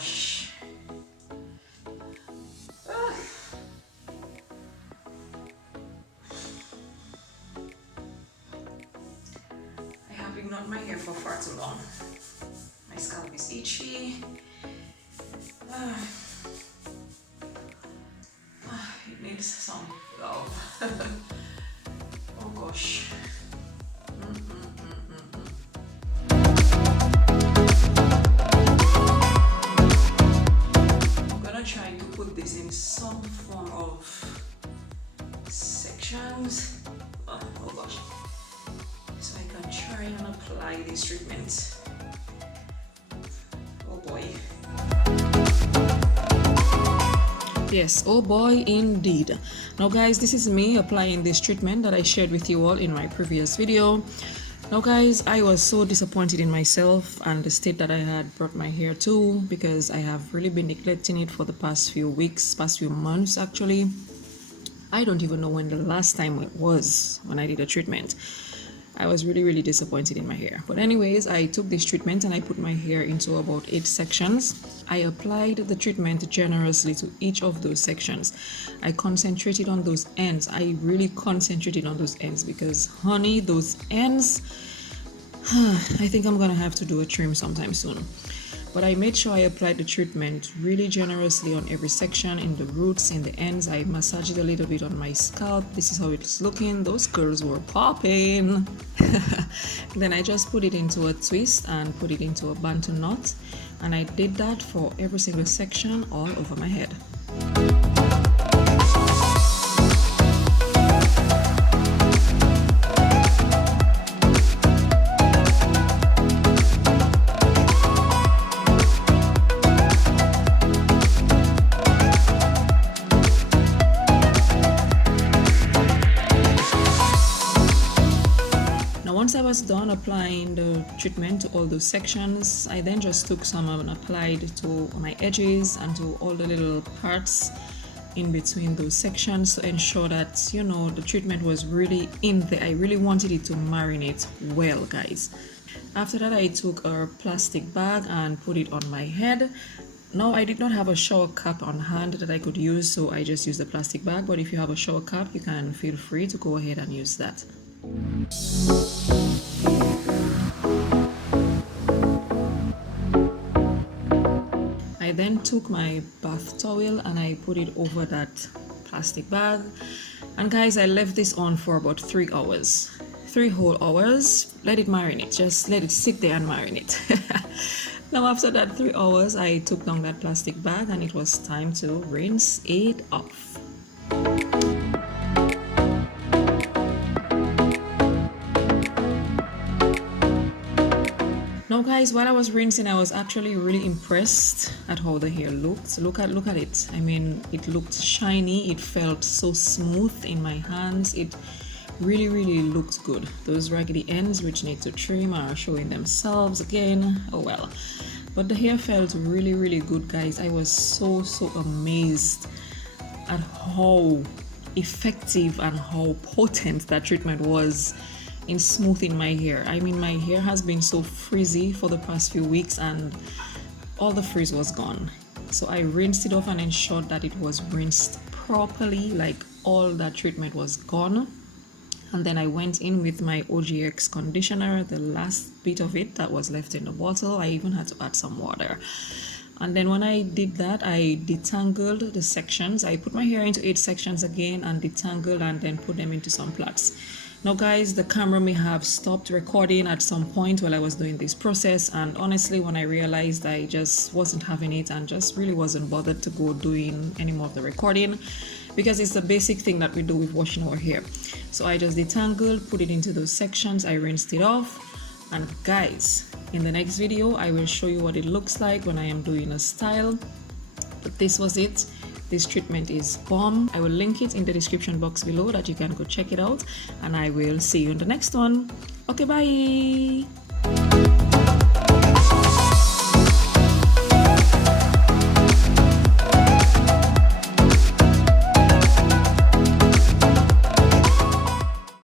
gosh. I have ignored my hair for far too long. My scalp is itchy. It needs some love. Oh gosh. I'm gonna try to put this in some form of sections. Oh gosh. So I can try and apply this treatment. Oh boy. Yes, oh boy indeed. Now guys, this is me applying this treatment that I shared with you all in my previous video. Now guys, I was so disappointed in myself and the state that I had brought my hair to, because I have really been neglecting it for the past few weeks, past few months actually. I don't even know when the last time it was when I did a treatment. I was really disappointed in my hair. But anyways, I took this treatment and I put my hair into about 8 sections. I applied the treatment generously to each of those sections. I concentrated on those ends. I really concentrated on those ends because, honey, those ends, I think I'm gonna have to do a trim sometime soon. But I made sure I applied the treatment really generously on every section, in the roots, in the ends. I massaged it a little bit on my scalp. This is how it's looking. Those curls were popping. Then I just put it into a twist and put it into a bantu knot. And I did that for every single section all over my head. Once I was done applying the treatment to all those sections, I then just took some and applied to my edges and to all the little parts in between those sections to ensure that, you know, the treatment was really in there. I really wanted it to marinate well, guys. After that, I took a plastic bag and put it on my head. Now, I did not have a shower cap on hand that I could use, so I just used the plastic bag. But if you have a shower cap, you can feel free to go ahead and use that. I then took my bath towel and I put it over that plastic bag, and guys, I left this on for about 3 hours, 3 whole hours. Let it marinate, just let it sit there and marinate. Now after that 3 hours, I took down that plastic bag and it was time to rinse it off. Now guys, while I was rinsing, I was actually really impressed at how the hair looked. Look at it. I mean, it looked shiny. It felt so smooth in my hands. It really looked good. Those raggedy ends which need to trim are showing themselves again. Oh well. But the hair felt really good, guys. I was so amazed at how effective and how potent that treatment was in smoothing my hair. I mean, my hair has been so frizzy for the past few weeks and all the frizz was gone. So I rinsed it off and ensured that it was rinsed properly, like all that treatment was gone. And then I went in with my OGX conditioner, the last bit of it that was left in the bottle. I even had to add some water. And then when I did that, I detangled the sections. I put my hair into 8 sections again and detangled and then put them into some plaits. Now guys, the camera may have stopped recording at some point while I was doing this process, and honestly when I realized I just wasn't having it and just really wasn't bothered to go doing any more of the recording, because it's the basic thing that we do with washing our hair. So I just detangled, put it into those sections, I rinsed it off, and guys, in the next video I will show you what it looks like when I am doing a style. But this was it. This treatment is bomb. I will link it in the description box below that you can go check it out, and I will see you in the next one. Okay, bye.